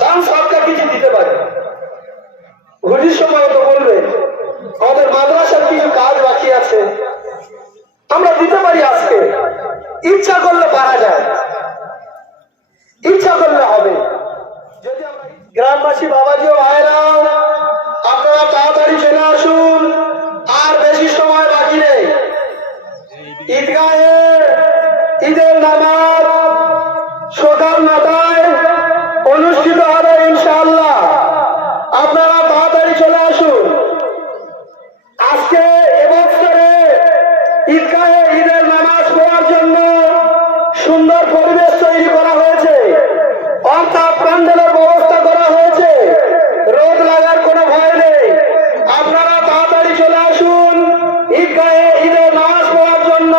দান সরকার কিছু দিতে পারে। হোলির সময় তো বলবে, আমাদের মাদ্রাসার কিছু কাজ বাকি আছে, আমরা দিতে পারি আজকে। ইচ্ছা করলে পারা যায়। ইচ্ছা করলে হবে। যদি গ্রামবাসী বাবাজিও ভাইরা আপনারা তাড়াতাড়ি চলে ঈদগাহে ঈদের নামাজ পড়ার জন্য সুন্দর পরিবেশ তৈরি করা হয়েছে। অর্থাৎ প্যান্ডেলের ব্যবস্থা করা হয়েছে। রোদ লাগার কোনো ভয় নেই। আপনারা তাড়াতাড়ি চলে আসুন। ঈদগাহে ঈদের নামাজ পড়ার জন্য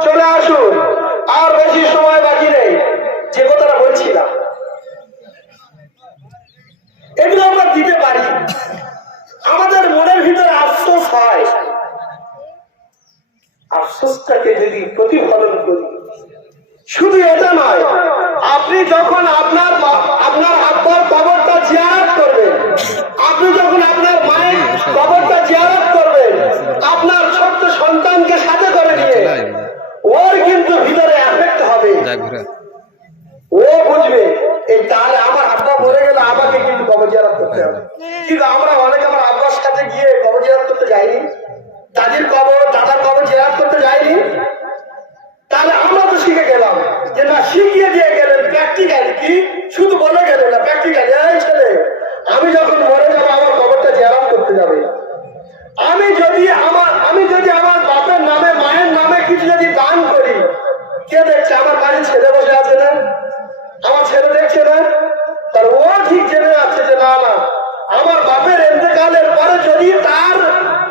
চলে আসুন। আর বেশি সময় বাকি নেই। যে কথাটা বলছিলাম। এগুলো আমরা দিতে পারি। আমাদের মনের ভিতরে আফসোস হয়। আফসোসটাকে যদি প্রতিফলন করি শুধু এটা নয় আপনি যখন আপনার আপনার আব্বার কবরটা জিয়ারত করবেন আপনি যখন আপনার মায়ের কবরটা জিয়ারত করবেন আপনার ছোট্ট সন্তানকে সাথে করে নিয়ে ওর কিন্তু ভিতরে এফেক্ট হবে। ও বুঝবে এই তাহলে আমার আব্বা মরে গেলে আমাকে কিন্তু কবর জিয়ারত করতে হবে। কিন্তু আমরা অনেক আমার আব্বার সাথে গিয়ে কবর জিয়ারত করতে যাইনি। তাদের কবর জিয়ারত করতে যাইনি তাহলে আমরা তো শিখে গেলাম যে না শিখিয়ে দিয়ে গেলেন প্র্যাকটিক্যালি কি? শুধু বলে গেলেন না প্র্যাকটিক্যালি এই ছেলে, আমি যখন মরে যাব, আমার কবরটা জিয়ারত করতে যাবে। আমি যদি আমার, আমি যদি আমার বাপের নামে, মায়ের নামে কিছু যদি দান করি, কে দেখছে? আমার বাড়ির ছেলে বসে আছে না? আমার ছেলে দেখছে না? তার ও ঠিক জেনে আছে যে না না, আমার বাপের এতেকালের পরে যদি তার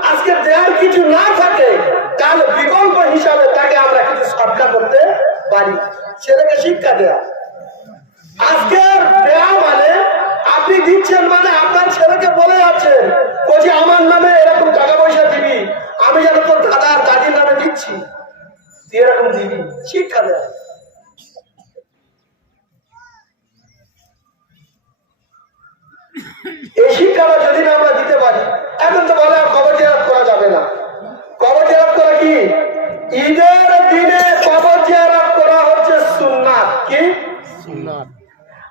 আজকে দেওয়ার কিছু না থাকে তাহলে বিকল্প হিসাবে তাকে আমরা কিছু সরকার করতে পারি ছেলেকে শিক্ষা দেয়া। আজকে দেয়া মানে আপনি দিচ্ছেন মানে আপনার ছেলেকে বলে যাচ্ছেন, বলছি আমার নামে এরকম টাকা পয়সা দিবি, আমি যেন তোর দাদা দাদির নামে দিচ্ছি। তুই এরকম দিবি, শিক্ষা দেয় এই শিক্ষাটা যদি না আমরা দিতে পারি এখন তো বলে আর কবর জেরাত করা যাবে না কবর জেরাত করা কি ঈদের দিনে কবর জেরাত করা হচ্ছে সুন্নাত কি?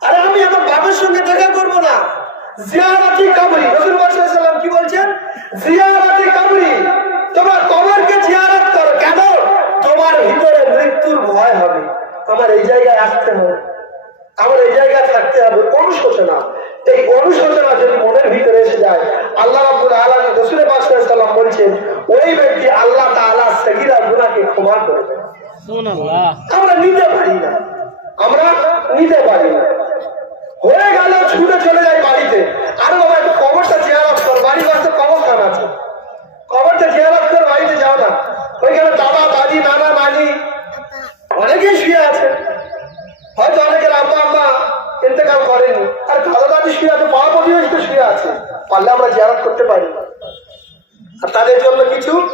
আরে আমি আমার বাবার সঙ্গে দেখা করব না। জিয়ারাতি কাবরি। রসুল সাল্লাম কি বলছেন? জিয়ারাতি কাবরি তোমার কবরকে জিয়ারত করো। কেন? তোমার ভিতরে মৃত্যুর ভয় হবে। আমার এই জায়গায় আসতে হবে। আমার এই জায়গায় থাকতে হবে। অনুশোচনা। এই অনুশোচনা যদি মনের ভিতরে এসে যায় আল্লাহ রাব্বুল আলামিন রাসূলের সাল্লাল্লাহু বলছেন ওই ব্যক্তি আল্লাহ তাআলা সগীরা গুনাহকে ক্ষমা করবে আমরা নিতে পারি না। আমরা নিতে পারি না। হয়ে গেল, ছুটে চলে যায় বাড়িতে। আরে বাবা, একটু কবরটা চেয়ারত কর। বাড়ির কাছে কবরস্থান আছে। কবরটা চেয়ারত করে, বাড়িতে যাও না। ওইখানে দাদা, দাদি, নানা, নানি অনেকেই শুয়ে আছে। হয়তো অনেকের আব্বা, আম্মা ইন্তেকাল করেনি। আর দাদা, দাদি শুয়ে আছে, মা তো শুয়ে আছে। পারলে আমরা জিয়ারত করতে পারি। না আর তাদের জন্য কিছু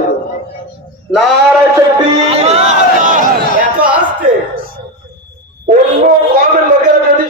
বারাকাতুহু নারায়ে